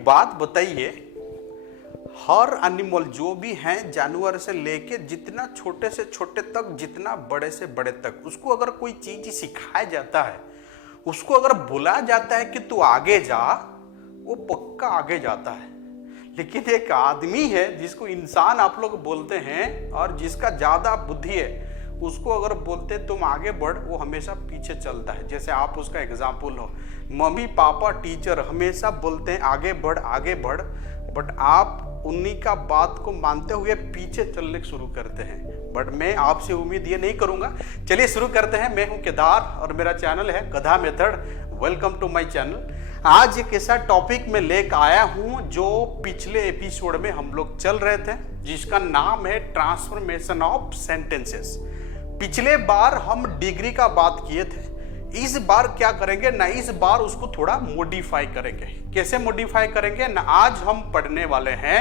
एक बात बताइए, हर एनिमल जो भी हैं, जानवर से लेके जितना छोटे से छोटे तक, जितना बड़े से बड़े तक, उसको अगर कोई चीज सिखाया जाता है, उसको अगर बुलाया जाता है कि तू आगे जा, वो पक्का आगे जाता है। लेकिन एक आदमी है जिसको इंसान आप लोग बोलते हैं और जिसका ज्यादा बुद्धि है, उसको अगर बोलते तुम आगे बढ़, वो हमेशा पीछे चलता है। जैसे आप उसका एग्जाम्पल हो, मम्मी पापा टीचर हमेशा बोलते हैं आगे बढ़ आगे बढ़, बट आप उन्हीं का बात को मानते हुए पीछे चलने शुरू करते हैं। बट मैं आपसे उम्मीद ये नहीं करूंगा। चलिए शुरू करते हैं। मैं हूं केदार और मेरा चैनल है गधा method. Welcome to my channel. आज एक ऐसा टॉपिक में लेकर आया हूं जो पिछले एपिसोड में हम लोग चल रहे थे, जिसका नाम है ट्रांसफॉर्मेशन ऑफ सेंटेंसेस। पिछले बार हम डिग्री का बात किए थे। इस बार क्या करेंगे ना, इस बार उसको थोड़ा मॉडिफाई करेंगे। कैसे मॉडिफाई करेंगे ना, आज हम पढ़ने वाले हैं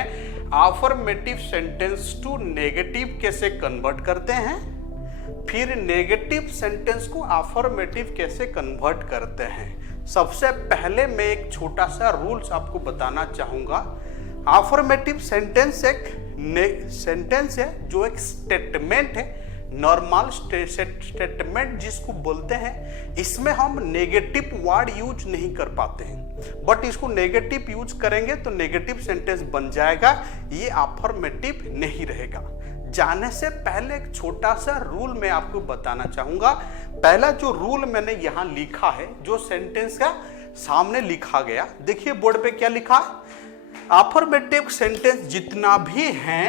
अफर्मेटिव सेंटेंस टू नेगेटिव कैसे कन्वर्ट करते हैं, फिर नेगेटिव सेंटेंस को अफर्मेटिव कैसे कन्वर्ट करते हैं। सबसे पहले मैं एक छोटा सा रूल्स आपको बताना चाहूंगा। अफर्मेटिव सेंटेंस एक सेंटेंस है जो एक स्टेटमेंट है, नॉर्मल स्टेटमेंट जिसको बोलते हैं। इसमें हम नेगेटिव वर्ड यूज नहीं कर पाते हैं, बट इसको नेगेटिव यूज करेंगे तो नेगेटिव सेंटेंस बन जाएगा, ये अफर्मेटिव नहीं रहेगा। जाने से पहले एक छोटा सा रूल मैं आपको बताना चाहूंगा। पहला जो रूल मैंने यहां लिखा है, जो सेंटेंस का सामने लिखा गया, देखिए बोर्ड पे क्या लिखा है। अफर्मेटिव सेंटेंस जितना भी है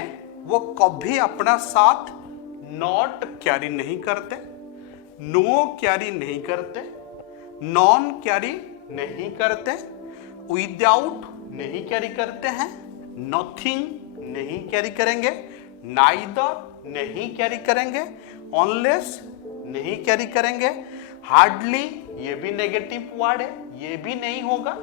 वो कभी अपना साथ नॉट कैरी नहीं करते, नो कैरी नहीं करते, नॉन कैरी नहीं करते, विदाउट नहीं कैरी करते हैं, नथिंग नहीं कैरी करेंगे, नाइदर नहीं कैरी करेंगे, अनलेस नहीं कैरी करेंगे, हार्डली ये भी नेगेटिव वर्ड है, ये भी नहीं होगा,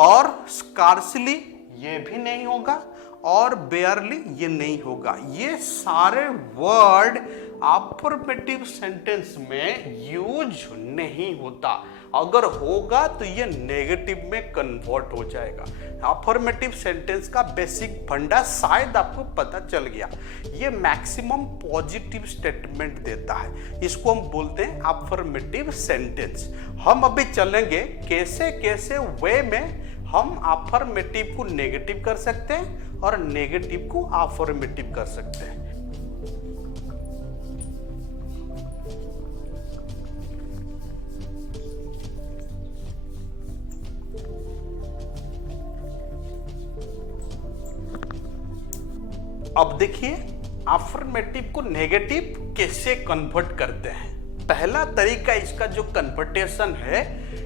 और स्कार्सली ये भी नहीं होगा, और बेयरली ये नहीं होगा। ये सारे वर्ड अफर्मेटिव सेंटेंस में यूज नहीं होता। अगर होगा तो ये नेगेटिव में कन्वर्ट हो जाएगा। अफर्मेटिव सेंटेंस का बेसिक फंडा शायद आपको पता चल गया। ये मैक्सिमम पॉजिटिव स्टेटमेंट देता है, इसको हम बोलते हैं अफर्मेटिव सेंटेंस। हम अभी चलेंगे कैसे कैसे वे में हम अफर्मेटिव को नेगेटिव कर सकते हैं और नेगेटिव को अफर्मेटिव कर सकते हैं। अब देखिए अफर्मेटिव को नेगेटिव कैसे कन्वर्ट करते हैं। पहला तरीका इसका जो कन्वर्टेशन है,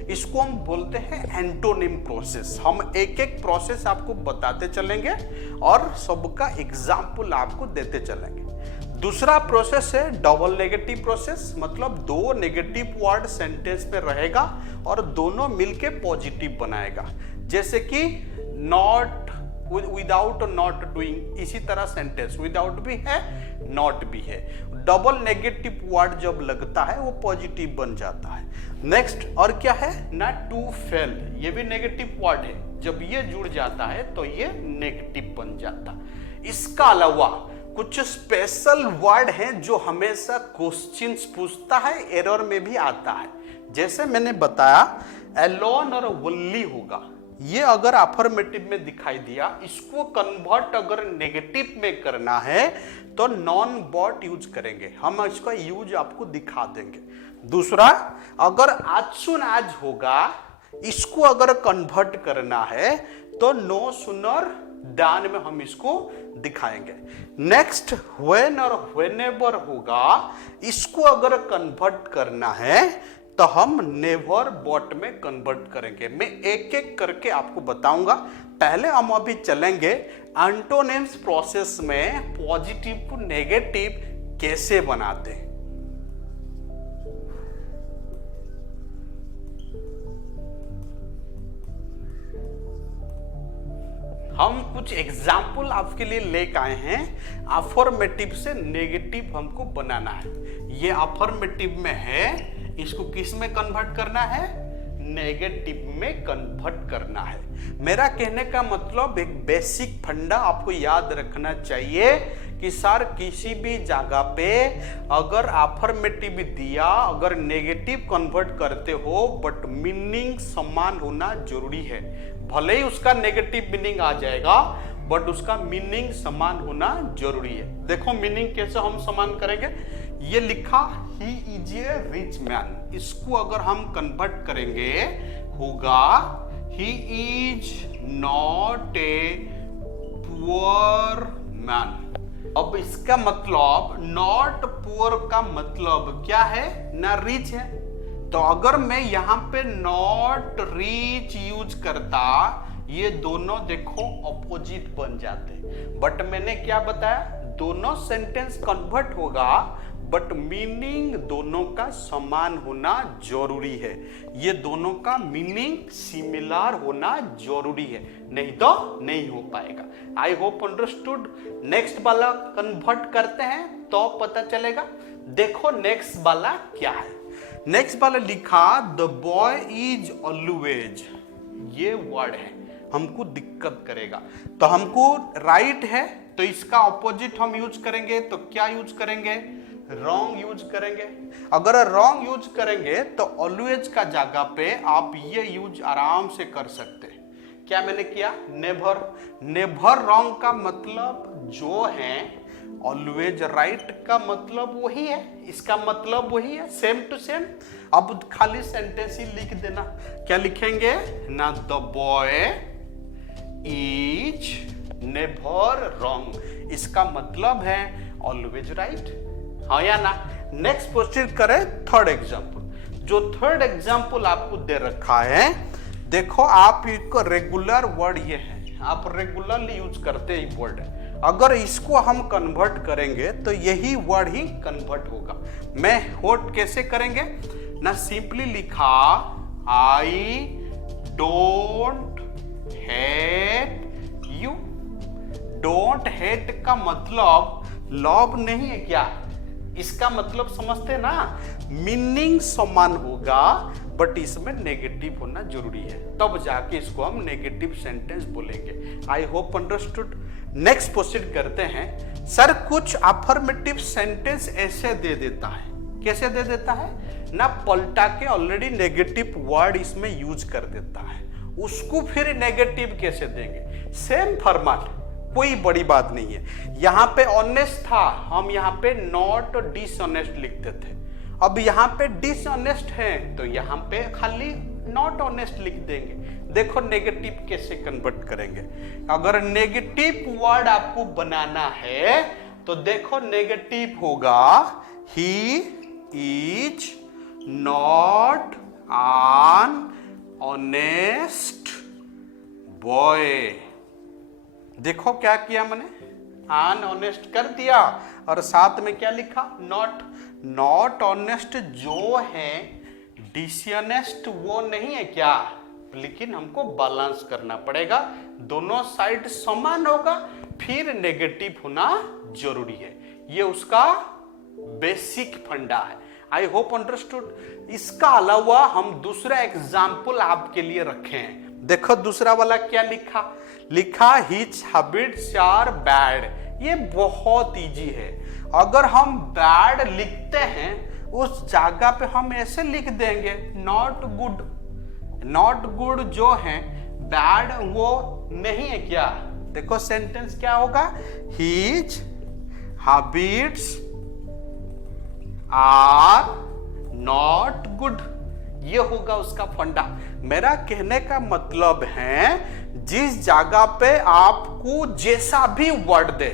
इसको हम बोलते हैं एंटोनिम प्रोसेस। हम एक एक प्रोसेस आपको बताते चलेंगे और सबका एग्जाम्पल आपको देते चलेंगे। दूसरा प्रोसेस है डबल नेगेटिव प्रोसेस, मतलब दो नेगेटिव वर्ड सेंटेंस में रहेगा और दोनों मिलके पॉजिटिव बनाएगा। जैसे कि नॉट, विदाउट और नॉट डूइंग, इसी तरह सेंटेंस विदाउट भी है, नॉट भी है। डबल नेगेटिव वर्ड जब लगता है वो पॉजिटिव बन जाता है। नेक्स्ट और क्या है ना, टू फेल, ये भी नेगेटिव वर्ड है, जब ये जुड़ जाता है तो ये नेगेटिव बन जाता। इसका अलावा कुछ स्पेशल वर्ड हैं जो हमेशा क्वेश्चंस पूछता है, एरर में भी आता है। जैसे मैंने बताया अलोन और ओनली होगा, ये अगर अफर्मेटिव में दिखाई दिया, इसको कन्वर्ट अगर नेगेटिव में करना है तो नॉन बॉट यूज करेंगे। हम इसका यूज आपको दिखा देंगे। दूसरा, अगर आज सुन आज होगा, इसको अगर कन्वर्ट करना है तो नो सुनर दान में हम इसको दिखाएंगे। नेक्स्ट, व्हेन और व्हेनेवर होगा, इसको अगर कन्वर्ट करना है तो हम नेवर बॉट में कन्वर्ट करेंगे। मैं एक एक करके आपको बताऊंगा। पहले हम अभी चलेंगे एंटोनिम्स प्रोसेस में पॉजिटिव को नेगेटिव कैसे बनाते हैं। हम कुछ एग्जाम्पल आपके लिए लेकर आए हैं। अफर्मेटिव से नेगेटिव हमको बनाना है। ये अफर्मेटिव में है, इसको किस में कन्वर्ट करना है, नेगेटिव में कन्वर्ट करना है। मेरा कहने का मतलब एक बेसिक फंडा आपको याद रखना चाहिए कि सर किसी भी जगह पे अगर अफर्मेटिव दिया, अगर नेगेटिव कन्वर्ट करते हो, बट मीनिंग समान होना जरूरी है। भले ही उसका नेगेटिव मीनिंग आ जाएगा बट उसका मीनिंग समान होना जरूरी है। देखो मीनिंग कैसे हम समान करेंगे। ये लिखा he is a rich man, इसको अगर हम कन्वर्ट करेंगे होगा he is not a poor man. अब इसका मतलब नॉट पुअर का मतलब क्या है ना, रिच है। तो अगर मैं यहां पे नॉट रिच यूज करता, ये दोनों देखो ऑपोजिट बन जाते, बट मैंने क्या बताया, दोनों सेंटेंस कन्वर्ट होगा बट मीनिंग दोनों का समान होना जरूरी है। ये दोनों का मीनिंग सिमिलर होना जरूरी है, नहीं तो नहीं हो पाएगा। आई होप अंडरस्टूड। नेक्स्ट वाला कन्वर्ट करते हैं तो पता चलेगा। देखो नेक्स्ट वाला क्या है। नेक्स्ट वाला लिखा द बॉय इज ऑलवेज, ये वर्ड है, हमको दिक्कत करेगा। तो हमको राइट है तो इसका ऑपोजिट हम यूज करेंगे, तो क्या यूज करेंगे, रॉन्ग यूज करेंगे। अगर रॉन्ग यूज करेंगे तो ऑलवेज का जगह पे आप ये यूज आराम से कर सकते हैं। क्या मैंने किया, नेवर। नेवर रॉन्ग का मतलब जो है, ऑलवेज राइट का मतलब वही है, इसका मतलब वही है, सेम टू सेम। अब खाली सेंटेंस ही लिख देना। क्या लिखेंगे ना, the boy is never wrong, इसका मतलब है ऑलवेज राइट, हाँ या ना। नेक्स्ट प्रोसीड करें थर्ड एग्जांपल। जो थर्ड एग्जांपल आपको दे रखा है, देखो आप एक रेगुलर वर्ड ये है, आप रेगुलरली यूज करते ही वर्ड है। अगर इसको हम कन्वर्ट करेंगे तो यही वर्ड ही कन्वर्ट होगा। मैं होट कैसे करेंगे ना, सिंपली लिखा I don't hate you. Don't hate का मतलब लव नहीं है क्या, इसका मतलब समझते ना, मीनिंग समान होगा बट इसमें नेगेटिव होना जरूरी है, तब जाके इसको हम नेगेटिव सेंटेंस बोलेंगे। आई होप अंडरस्टूड। नेक्स्ट प्रोसीड करते हैं। सर कुछ अफर्मेटिव सेंटेंस ऐसे दे देता है, कैसे दे देता है ना, पलटा के ऑलरेडी नेगेटिव वर्ड इसमें यूज कर देता है, उसको फिर नेगेटिव कैसे देंगे। सेम फॉर्मेट, कोई बड़ी बात नहीं है। यहां पे ऑनेस्ट था, हम यहां पे नॉट डिसऑनेस्ट लिखते थे। अब यहां पे डिसऑनेस्ट है तो यहां पे खाली नॉट ऑनेस्ट लिख देंगे। देखो नेगेटिव कैसे कन्वर्ट करेंगे। अगर नेगेटिव वर्ड आपको बनाना है तो देखो नेगेटिव होगा he is not an honest boy. देखो क्या किया मैंने, अनऑनेस्ट कर दिया और साथ में क्या लिखा, नॉट। नॉट ऑनेस्ट जो है, डिसऑनेस्ट वो नहीं है क्या, लेकिन हमको बैलेंस करना पड़ेगा, दोनों साइड समान होगा फिर नेगेटिव होना जरूरी है। ये उसका बेसिक फंडा है। आई होप अंडरस्टूड। इसका अलावा हम दूसरा एग्जाम्पल आपके लिए रखे हैं। देखो दूसरा वाला क्या लिखा, लिखा हिज हैबिट्स आर बैड। ये बहुत इजी है। अगर हम बैड लिखते हैं उस जगह पे हम ऐसे लिख देंगे नॉट गुड। नॉट गुड जो है, बैड वो नहीं है क्या। देखो सेंटेंस क्या होगा, his habits are not good, ये होगा उसका फंडा। मेरा कहने का मतलब है जिस जगह पे आपको जैसा भी वर्ड दे,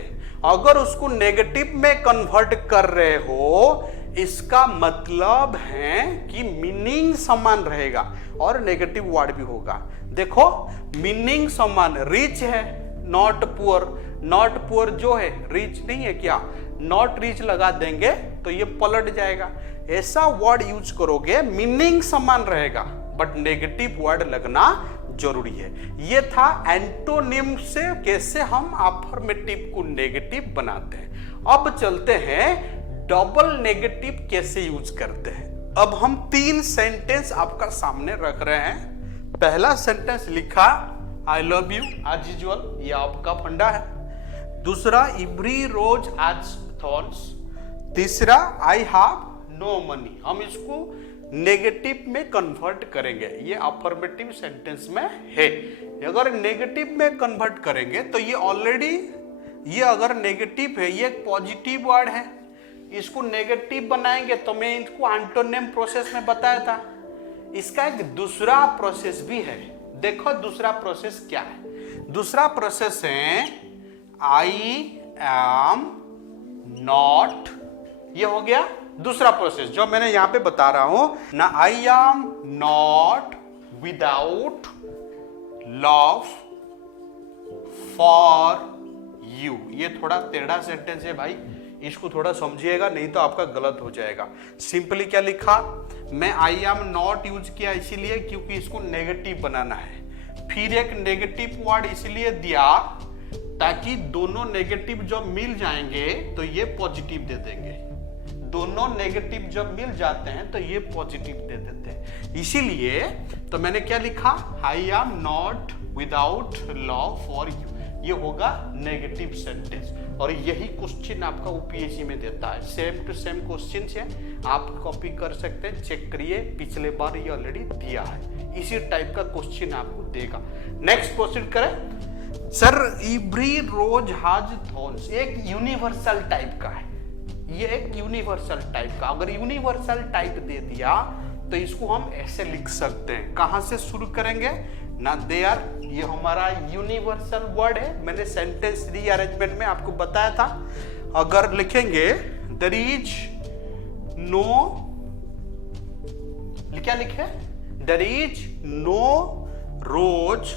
अगर उसको नेगेटिव में कन्वर्ट कर रहे हो, इसका मतलब है कि मीनिंग समान रहेगा और नेगेटिव वर्ड भी होगा। देखो मीनिंग समान, रिच है नॉट पुअर। नॉट पुअर जो है रिच नहीं है क्या, नॉट रिच लगा देंगे तो ये पलट जाएगा। ऐसा वर्ड यूज करोगे मीनिंग समान रहेगा बट नेगेटिव वर्ड लगना जरूरी है। ये था एंटोनिम से कैसे हम अफर्मेटिव को नेगेटिव बनाते हैं। अब चलते हैं डबल नेगेटिव कैसे यूज करते हैं। अब हम 3 सेंटेंस आपका सामने रख रहे हैं। पहला सेंटेंस लिखा I love you as usual, ये आपका फंडा है। दूसरा एवरी रोज एज थॉर्न्स। तीसरा आई हैव नो मनी। हम इसको नेगेटिव में कन्वर्ट करेंगे, ये अफर्मेटिव सेंटेंस में है। अगर नेगेटिव में कन्वर्ट करेंगे तो ये ऑलरेडी, ये अगर नेगेटिव है, ये एक पॉजिटिव वर्ड है, इसको नेगेटिव बनाएंगे तो मैं इसको एंटोनिम प्रोसेस में बताया था। इसका एक दूसरा प्रोसेस भी है। देखो दूसरा प्रोसेस क्या है। दूसरा प्रोसेस है आई एम नॉट। ये हो गया दूसरा प्रोसेस जो मैंने यहां पे बता रहा हूं ना। I am not without love for you. ये थोड़ा टेढ़ा सेंटेंस है भाई, इसको थोड़ा समझिएगा, नहीं तो आपका गलत हो जाएगा। सिंपली क्या लिखा, मैं आई एम नॉट यूज किया इसीलिए क्योंकि इसको नेगेटिव बनाना है। फिर एक नेगेटिव वर्ड इसलिए दिया ताकि दोनों नेगेटिव जब मिल जाएंगे तो ये पॉजिटिव दे देंगे। दोनों नेगेटिव जब मिल जाते हैं तो ये पॉजिटिव दे देते हैं। इसीलिए तो मैंने क्या लिखा, I am not without love for you. ये होगा नेगेटिव सेंटेंस और यही क्वेश्चन आपका यूपीएससी में देता है। सेम टू सेम क्वेश्चन है, आप कॉपी कर सकते हैं, चेक करिए, पिछले बार ये ऑलरेडी दिया है। इसी टाइप का क्वेश्चन आपको देगा। नेक्स्ट प्रोसीड करें। Sir every rose has thorns एक यूनिवर्सल टाइप का है, ये एक यूनिवर्सल टाइप का। अगर यूनिवर्सल टाइप दे दिया तो इसको हम ऐसे लिख सकते हैं। कहां से शुरू करेंगे ना, देयर, ये हमारा यूनिवर्सल वर्ड है। मैंने सेंटेंस रीअरेंजमेंट में आपको बताया था। अगर लिखेंगे देयर इज नो, क्या लिखे, there is no rose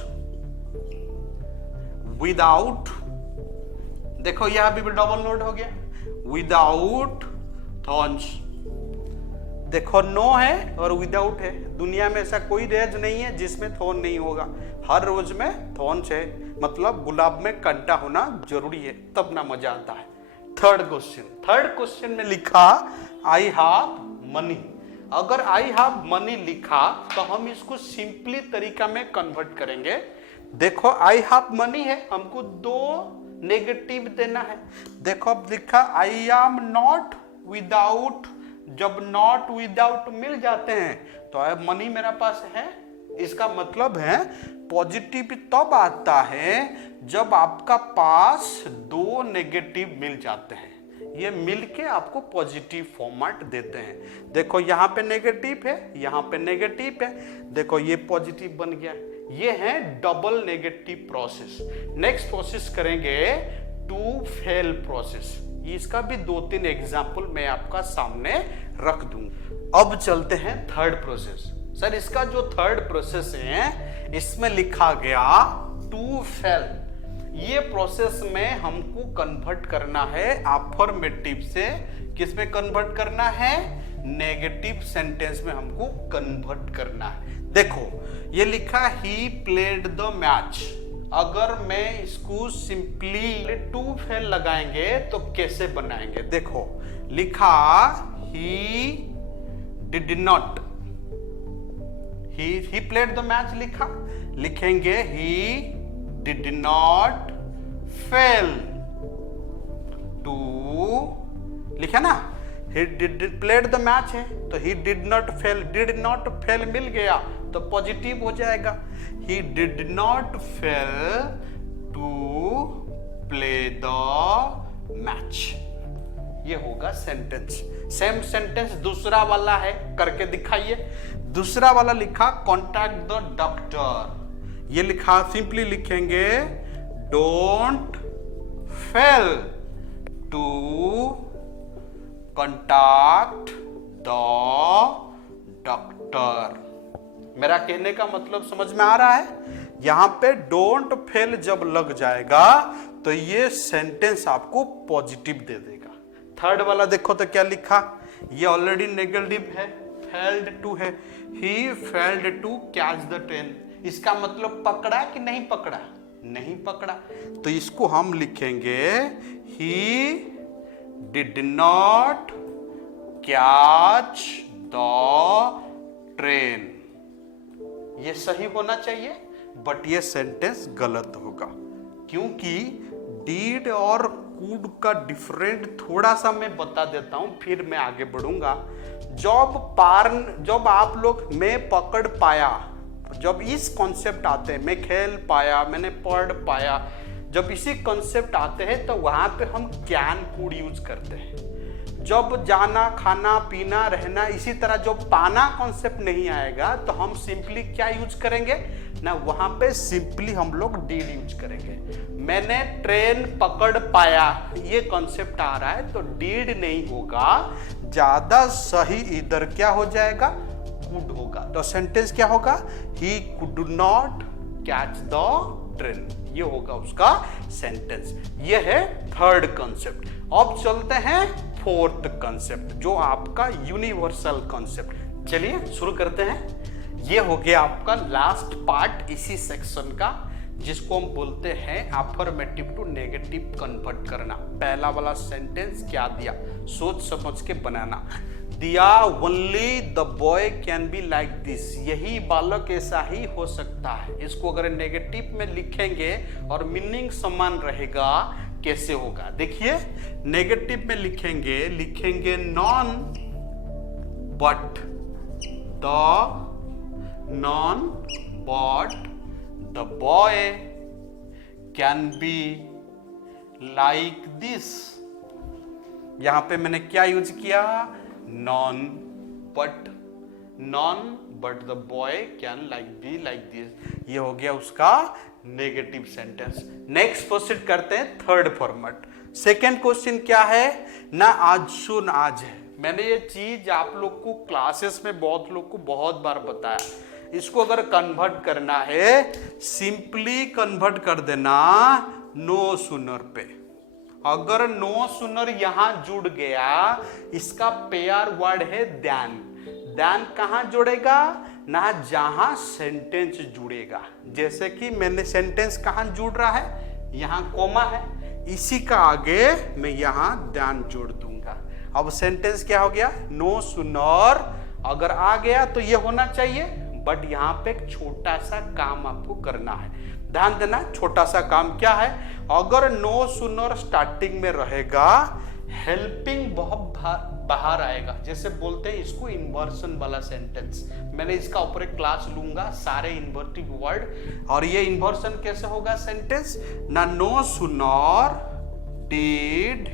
without, देखो यहां भी डबल नोट हो गया, विदाउट थॉर्न्स। देखो नो है और विदाउट है, दुनिया में ऐसा कोई रोज नहीं है जिसमें थॉर्न नहीं होगा। हर रोज में थॉर्न्स है, मतलब गुलाब में कांटा होना जरूरी है, तब ना मजा आता है। थर्ड क्वेश्चन में लिखा आई हैव मनी। अगर आई हैव मनी लिखा तो हम इसको सिंपली तरीका में कन्वर्ट करेंगे। देखो आई हैव मनी है, हमको दो नेगेटिव देना है। देखो अब लिखा आई एम नॉट विदाउट, जब नॉट विदाउट मिल जाते हैं तो अब मनी मेरा पास है। इसका मतलब है पॉजिटिव तब आता है जब आपका पास दो नेगेटिव मिल जाते हैं, ये मिलके आपको पॉजिटिव फॉर्मेट देते हैं। देखो यहाँ पे नेगेटिव है, यहाँ पे नेगेटिव है, देखो ये पॉजिटिव बन गया। ये है double negative process. Next process करेंगे टू फेल प्रोसेस। इसका भी 2-3 एग्जाम्पल मैं आपका सामने रख दूंगा। अब चलते हैं थर्ड प्रोसेस। सर इसका जो थर्ड प्रोसेस है इसमें लिखा गया टू फेल। ये प्रोसेस में हमको कन्वर्ट करना है अफर्मेटिव से, किस में कन्वर्ट करना है, नेगेटिव सेंटेंस में हमको कन्वर्ट करना है। देखो ये लिखा ही प्लेड द मैच। अगर मैं इसको सिंपली टू फेल लगाएंगे तो कैसे बनाएंगे, देखो लिखा he did not, he played the match लिखा, लिखेंगे he did not fail to, लिखा ना, he did played the match है तो he did not fail मिल गया तो पॉजिटिव हो जाएगा। he did not fail to play the match, ये होगा सेंटेंस। सेम सेंटेंस दूसरा वाला है, करके दिखाइए। दूसरा वाला लिखा कॉन्टैक्ट द डॉक्टर। ये लिखा सिंपली लिखेंगे don't fail to contact the doctor. मेरा कहने का मतलब समझ में आ रहा है? यहां पे डोंट फेल जब लग जाएगा तो ये सेंटेंस आपको पॉजिटिव दे देगा। थर्ड वाला देखो तो क्या लिखा, ये ऑलरेडी नेगेटिव है, फेल्ड टू है, he failed to catch the train. इसका मतलब पकड़ा कि नहीं पकड़ा, नहीं पकड़ा, तो इसको हम लिखेंगे he did not catch the train. ये सही होना चाहिए, बट ये सेंटेंस गलत होगा, क्योंकि डीड और कुड का डिफरेंट थोड़ा सा मैं बता देता हूं, फिर मैं आगे बढ़ूंगा। जब आप लोग मैं पकड़ पाया, जब इस कॉन्सेप्ट आते हैं, मैं खेल पाया, मैंने पढ़ पाया, जब इसी कॉन्सेप्ट आते हैं तो वहां पे हम कैन कुड यूज करते हैं। जब जाना, खाना, पीना, रहना, इसी तरह जो पाना कॉन्सेप्ट नहीं आएगा तो हम सिंपली क्या यूज करेंगे ना, वहां पे सिंपली हम लोग डीड यूज करेंगे। मैंने ट्रेन पकड़ पाया, ये कॉन्सेप्ट आ रहा है तो डीड नहीं होगा, ज्यादा सही इधर क्या हो जाएगा, कुड होगा। तो सेंटेंस क्या होगा, he could not catch the train, ये होगा उसका सेंटेंस। ये है थर्ड कॉन्सेप्ट। अब चलते हैं फोर्थ कॉन्सेप्ट, जो आपका यूनिवर्सल कॉन्सेप्ट। चलिए शुरू करते हैं। ये हो गया आपका लास्ट पार्ट इसी सेक्शन का, जिसको हम बोलते हैं अफर्मेटिव टू नेगेटिव कन्वर्ट करना। पहला वाला सेंटेंस क्या दिया, सोच समझ के बनाना। दिया only the boy can be like this, यही बालक ऐसा ही हो सकता है। इसको अगर नेगेटिव में लिखेंगे और मीनिंग समान रहेगा, कैसे होगा देखिए। नेगेटिव में लिखेंगे non but the boy can be like this. यहां पे मैंने क्या यूज किया, non but the boy can be like this. ये हो गया उसका नेगेटिव सेंटेंस। नेक्स्ट प्रोसीड करते हैं थर्ड फॉर्मेट। सेकेंड क्वेश्चन क्या है ना, आज सुन आज है। मैंने ये चीज आप लोग को क्लासेस में बहुत लोग को बहुत बार बताया। इसको अगर कन्वर्ट करना है, सिंपली कन्वर्ट कर देना नो सुनर पे। अगर नो सुनर यहां जुड़ गया, इसका पेयर वर्ड है दैन। दैन कहां जुड़ेगा ना, जहां सेंटेंस जुड़ेगा। जैसे कि मैंने सेंटेंस कहां जुड़ रहा है, यहां कोमा है, इसी का आगे मैं यहां दैन जोड़ दूंगा। अब सेंटेंस क्या हो गया, नो सुनर अगर आ गया तो ये होना चाहिए, बट यहां पे एक छोटा सा काम आपको करना है। ध्यान देना, छोटा सा काम क्या है, अगर नो सुनर स्टार्टिंग में रहेगा, हेल्पिंग बहुत बाहर आएगा। जैसे बोलते हैं इसको इन्वर्सन वाला सेंटेंस। मैंने इसका ऊपर एक क्लास लूंगा, सारे इन्वर्टिव वर्ड। और ये इन्वर्सन कैसे होगा सेंटेंस ना, no sooner did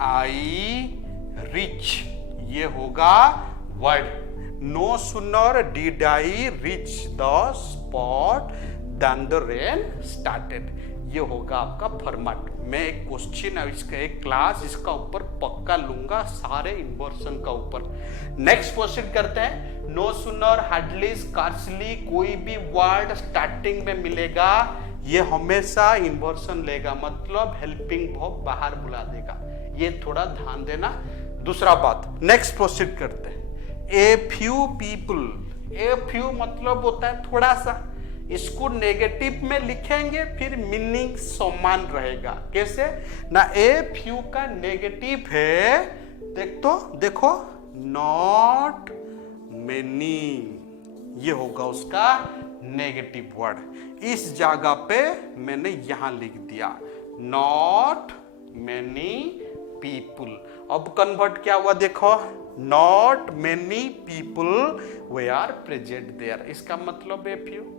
I reach, ये होगा word. No sooner did I reach the spot then the rain started, ये होगा आपका फॉर्मेट। मैं एक क्वेश्चन और इसका एक क्लास इसका ऊपर पक्का लूंगा, सारे इन्वर्सन का ऊपर। नेक्स्ट क्वेश्चन करते हैं। नो सुनर, हार्डली, स्कार्सली, कोई भी वर्ड स्टार्टिंग में मिलेगा, ये हमेशा इन्वर्सन लेगा, मतलब हेल्पिंग बहुत बाहर बुला देगा। ये थोड़ा ध्यान देना। दूसरा बात, नेक्स्ट प्रोसीड करते हैं। A few people, a few मतलब होता है थोड़ा सा। इसको नेगेटिव में लिखेंगे, फिर मीनिंग समान रहेगा। कैसे ना, ए फ्यू का नेगेटिव है, देखो नॉट मेनी, ये होगा उसका नेगेटिव वर्ड। इस जगह पे मैंने यहां लिख दिया नॉट मेनी पीपल। अब कन्वर्ट क्या हुआ देखो, not many people they are present there, इसका मतलब ए फ्यू।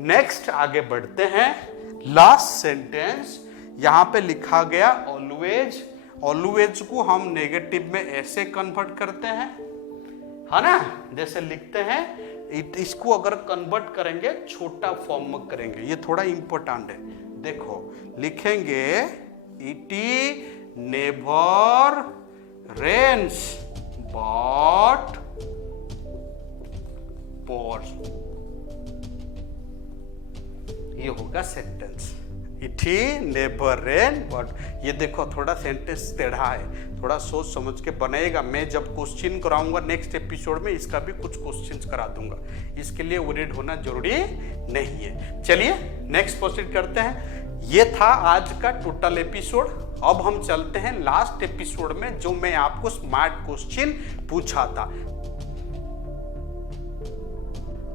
नेक्स्ट आगे बढ़ते हैं। लास्ट सेंटेंस यहां पे लिखा गया ऑलवेज। ऑलवेज को हम नेगेटिव में ऐसे कन्वर्ट करते हैं, है ना, जैसे लिखते हैं। इसको अगर कन्वर्ट करेंगे छोटा फॉर्म में करेंगे, ये थोड़ा इंपॉर्टेंट है। देखो लिखेंगे it never rains but pours, ये होगा sentence. It never rain but, ये देखो थोड़ा सेंटेंस टेढ़ा है, थोड़ा सोच समझ के बनेगा। मैं जब क्वेश्चन कराऊंगा नेक्स्ट एपिसोड में, इसका भी कुछ क्वेश्चंस करा दूंगा, इसके लिए वरीड होना जरूरी नहीं है। चलिए नेक्स्ट प्रोसीड करते हैं। ये था आज का टोटल एपिसोड। अब हम चलते हैं लास्ट एपिसोड में, जो मैं आपको स्मार्ट क्वेश्चन पूछा था।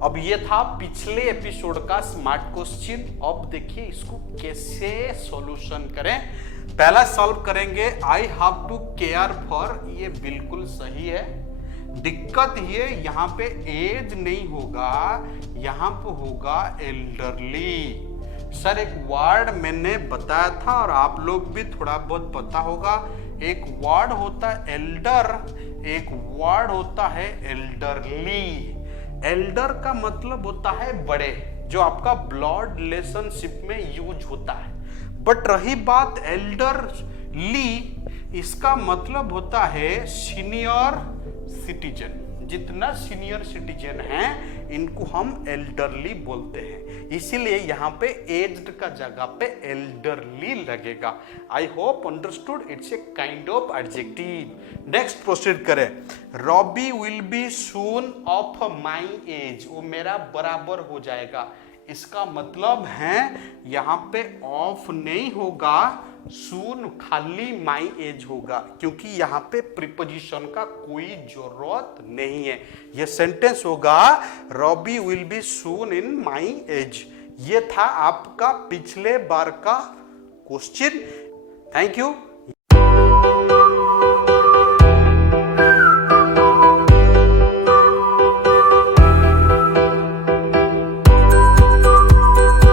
अब ये था पिछले एपिसोड का स्मार्ट क्वेश्चन। अब देखिए इसको कैसे सॉल्यूशन करें। पहला सॉल्व करेंगे I have to care for, ये बिल्कुल सही है। दिक्कत ये यहाँ पे एज नहीं होगा, यहाँ पे होगा एल्डरली। सर एक वर्ड मैंने बताया था और आप लोग भी थोड़ा बहुत पता होगा, एक वर्ड होता है एल्डर, एक वर्ड होता है एल्डरली। एल्डर का मतलब होता है बड़े, जो आपका ब्लड रिलेशनशिप में यूज होता है। बट रही बात एल्डरली, इसका मतलब होता है सीनियर सिटीजन। जितना सीनियर सिटीजन हैं इनको हम एल्डरली बोलते हैं, इसीलिए यहाँ पे एज्ड का जगह पे एल्डरली लगेगा। I hope understood, it's a kind of adjective. Next proceed करें। Robbie will be soon of my age, वो मेरा बराबर हो जाएगा। इसका मतलब है यहाँ पे ऑफ नहीं होगा, सून खाली माई एज होगा, क्योंकि यहाँ पे प्रीपोजिशन का कोई जरूरत नहीं है। यह सेंटेंस होगा Robbie will be soon in my age. ये था आपका पिछले बार का क्वेश्चन। Thank you.